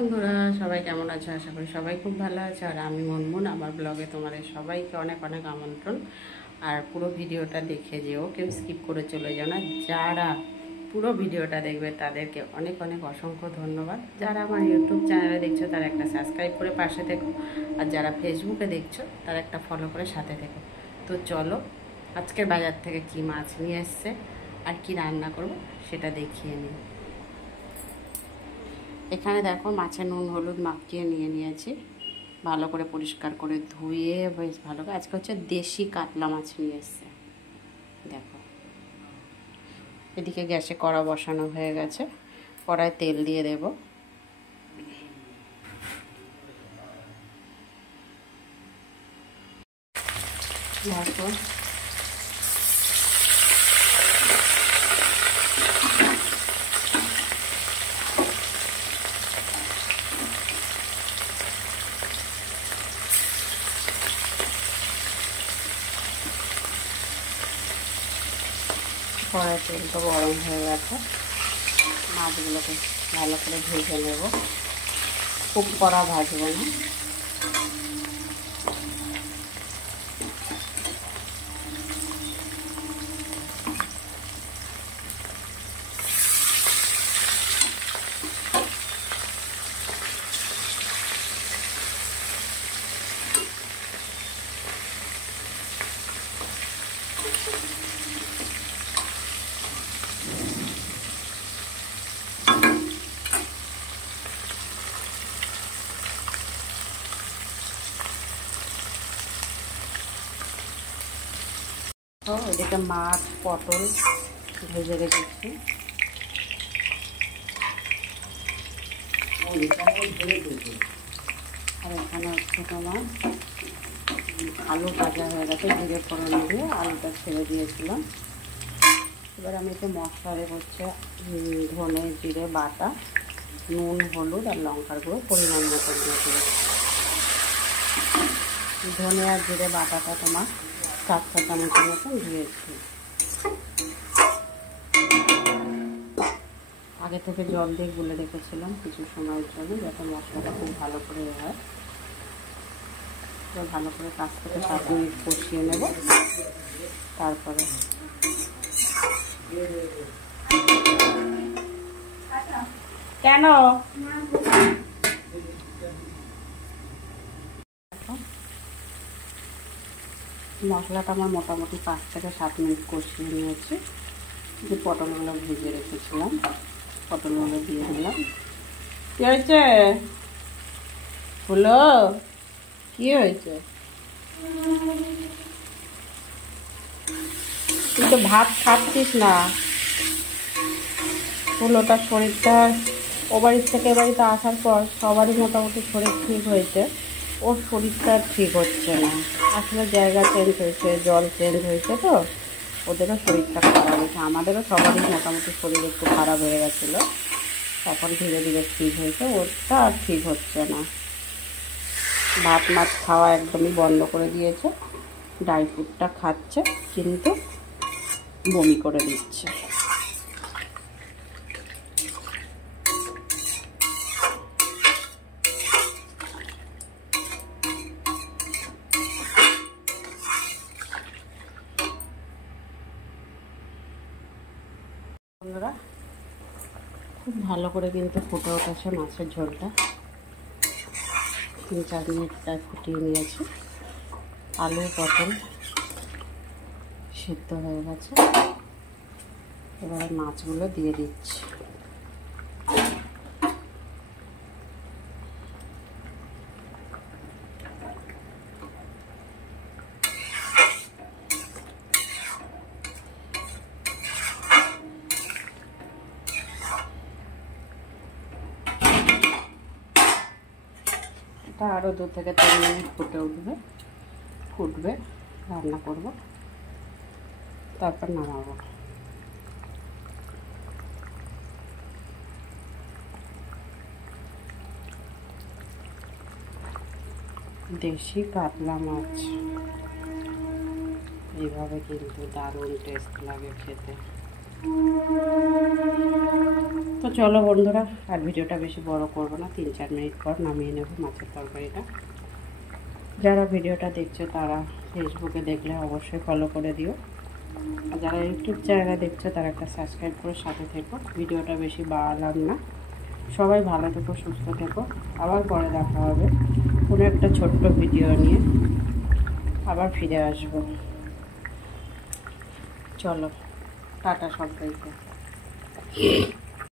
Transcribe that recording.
বন্ধুরা, সবাই কেমন আছো? আশা করি সবাই খুব ভালো আছে। আর আমি মনমুন, আমার ব্লগে তোমাদের সবাইকে অনেক অনেক আমন্ত্রণ। আর পুরো ভিডিওটা দেখে যেও, কেউ স্কিপ করে চলে যাও না। যারা পুরো ভিডিওটা দেখবে তাদেরকে অনেক অনেক অসংখ্য ধন্যবাদ। যারা আমার ইউটিউব চ্যানেলে দেখছো তারা একটা সাবস্ক্রাইব করে পাশে থেকো, আর যারা ফেসবুকে দেখছো তারা একটা ফলো করে সাথে থেকো। তো চলো, আজকের বাজার থেকে কি মাছ নিয়ে এসছে আর কি রান্না করব সেটা দেখিয়ে নিই। এখানে দেখো, মাছে নুন হলুদ মাখিয়ে নিয়ে নিয়েছি, ভালো করে পরিষ্কার করে ধুয়ে বেশ ভালো করে। আজকে হচ্ছে দেশি কাতলা মাছ নিয়ে এসছে। দেখো, এদিকে গ্যাসে কড়া বসানো হয়ে গেছে, কড়ায় তেল দিয়ে দেব। দেখো, কড়াই তেলটা গরম হয়ে গেছে, মাছগুলোকে ভালো করে ভেজে নেব। খুব কড়া ভাজবো না। তো এদিকে মাছ পটল ভেজে রেখেছি। আর এখানে হচ্ছে তোমার আলু ভাজা হয়ে গেছে, জিরে ফোড়ন দিয়ে আলুটা ছেড়ে দিয়েছিলাম। এবার আমি একটু মশলা হচ্ছে ধনে জিরে বাটা, নুন হলুদ আর লঙ্কার গুঁড়ো পরিমাণ মতো দিয়ে দিয়েছি। ধনে আর জিরে বাটাটা তোমার 4 চামচের মতন দিয়েছি। আগে থেকে জল দিয়ে গুলে রেখেছিলাম কিছু সময়ের জন্য, যাতে মশলাটা খুব ভালো করে হয়। ভালো করে 5 থেকে 7 মিনিট কষিয়ে নেব। তারপরে কেন মশলাটা আমার মোটামুটি 5 থেকে 7 মিনিট কষিয়ে নিয়েছি। যে পটলগুলো ভেজে রেখেছিলাম, পটলগুলো দিয়ে দিলাম। কি হয়েছে? হলো কি হয়েছে? তুই তো ভাত খাচ্ছিস না। হলোটা শরীরটা ও বাড়ির থেকে এ বাড়িতে আসার পর সবারই মোটামুটি শরীর ঠিক হয়েছে, ওর শরীরটা ঠিক হচ্ছে না। আসলে জায়গা চেঞ্জ হয়েছে, জল চেঞ্জ হয়েছে, তো ওদেরও শরীরটা খারাপ হয়েছে। আমাদেরও সবারই মোটামুটি শরীর একটু খারাপ হয়ে গেছিলো, এখন ধীরে ধীরে ঠিক হয়েছে। ওরটা আর ঠিক হচ্ছে না। ভাত মাছ খাওয়া একদমই বন্ধ করে দিয়েছে, ড্রাই ফ্রুটটা খাচ্ছে কিন্তু বমি করে দিচ্ছে। বন্ধুরা, খুব ভালো করে কিন্তু ফুটে উঠেছে মাছের ঝোলটা। 3-4 মিনিট প্রায় ফুটিয়ে নিয়েছি। আলু পটল সিদ্ধ হয়ে গেছে। এবারে মাছগুলো দিয়ে দিচ্ছি। এটা আরও 2 থেকে 3 মিনিট ফুটবে, রান্না করব, তারপর নামাবো। দেশি কাতলা মাছ এইভাবে কিন্তু দারুণ টেস্ট লাগে খেতে। তো চলো বন্ধুরা, আর ভিডিওটা বেশি বড় করবো না, 3-4 মিনিট পর নামিয়ে নেব মাছের তরকারিটা। যারা ভিডিওটা দেখছো তারা ফেসবুকে দেখলে অবশ্যই ফলো করে দিও, আর যারা ইউটিউব চ্যানেলে দেখছো তারা একটা সাবস্ক্রাইব করে সাথে থেকো। ভিডিওটা বেশি বাড়ালাম না। সবাই ভালো থেকো, সুস্থ থেকো। আবার পরে দেখা হবে কোনো একটা ছোট্ট ভিডিও নিয়ে, আবার ফিরে আসবো। চলো, টাটা সবাইকে।